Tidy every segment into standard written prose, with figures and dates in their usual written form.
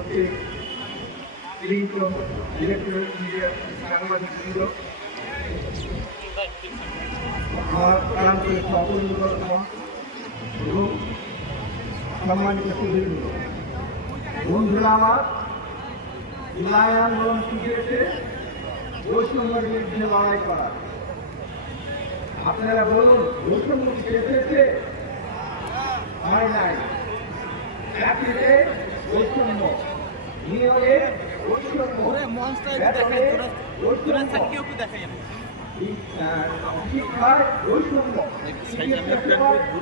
উপস্থিত প্রিন্ট ও ইলেকট্রনিক মিডিয়ার সাংবাদিকবৃন্দ, আমার প্রান্তের অপরিবর্তন এবং সম্মানিত সুধীবৃন্দ, বন্ধুরা আমার, জুলাই আন্দোলন শিখেছে বৈষম্যের বিরুদ্ধে লড়াই করা। আপনারা বলুন, বৈষম্য শিখেছে হয় নাই, চাকরিতে বৈষম্য, নিয়োগে বৈষম্য, বেতনে বৈষম্য, শিক্ষায় বৈষম্য,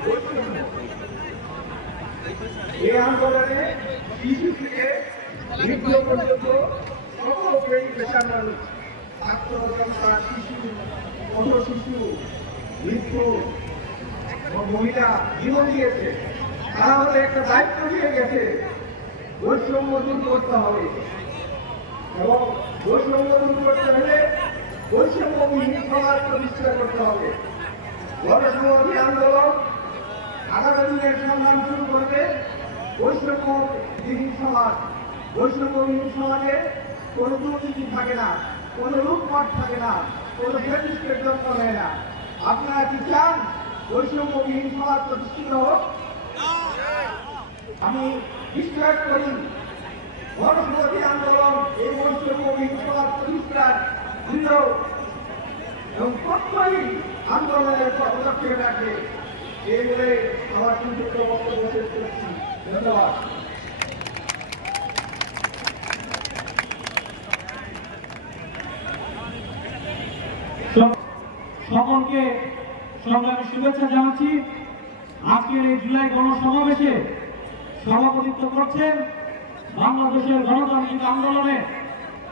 বৈষম্য। এই আন্দোলনে শিশু থেকে বৃদ্ধ পর্যন্ত সকল শ্রেণী পেশার মানুষ, ছাত্র জনতা, শিশু, পথ শিশু, বৃদ্ধ, মহিলা জীবন দিয়েছে। তারা হলে একটা দায়িত্ব দিয়ে গেছে, বৈষম্য দূর করতে হবে এবং বৈষম্য দূর করতে হলে বৈষম্যবিহীন সমাজ প্রতিষ্ঠা করতে হবে। গণসংহতি আন্দোলন আগামী দিনের সংগ্রাম শুরু করবে বৈষম্যবিহীন সমাজ। বৈষম্যবিহীন সমাজে কোনো দুর্নীতি থাকে না, কোনো লুটপাট থাকে না, কোনো ফেসিস্টের জন্ম নেয় না। আপনারা কি চান বৈষম্যবিহীন সমাজ প্রতিষ্ঠিত হোক? আমি বিশ্বাস করি গণসংহতি আন্দোলন এই বৈষম্যবিহীন সমাজ প্রতিষ্ঠার দৃঢ় এবং প্রত্যয়ী আন্দোলনের পদক্ষেপ রাখে। এই বলে আমার সংক্ষিপ্ত বক্তব্য শেষ করছি। ধন্যবাদ। সকলকে সংগ্রামী শুভেচ্ছা জানাচ্ছি। আজকের এই জুলাই গণসমাবেশে সভাপতিত্ব করছেন বাংলাদেশের গণতান্ত্রিক আন্দোলনে,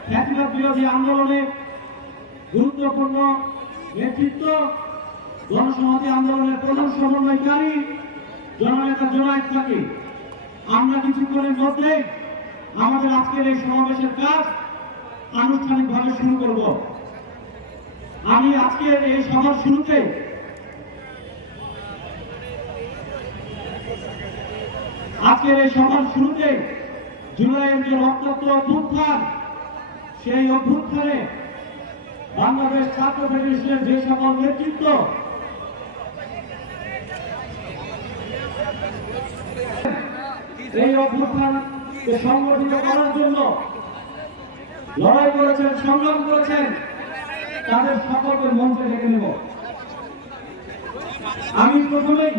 ফ্যাসিবাদ বিরোধী আন্দোলনে গুরুত্বপূর্ণ নেতৃত্ব, গণসংহতি আন্দোলনের প্রধান সমন্বয়কারী জননেতা জোনায়েদ সাকি। আমরা কিছুক্ষণের মধ্যে আমাদের আজকের এই সমাবেশের কাজ আনুষ্ঠানিকভাবে শুরু করব। আমি আজকের এই সভার শুরুতে জুলাইয়ের যে রক্তাক্ত অভ্যুত্থান, সেই অভ্যুত্থানে বাংলাদেশ ছাত্র ফেডারেশনের যে সকল নেতৃত্ব এই অভ্যুত্থানকে সংগঠিত করার জন্য লড়াই করেছেন, সংগ্রাম করেছেন, তাদের সকলকে মঞ্চে ডেকে নেব। আমি প্রথমেই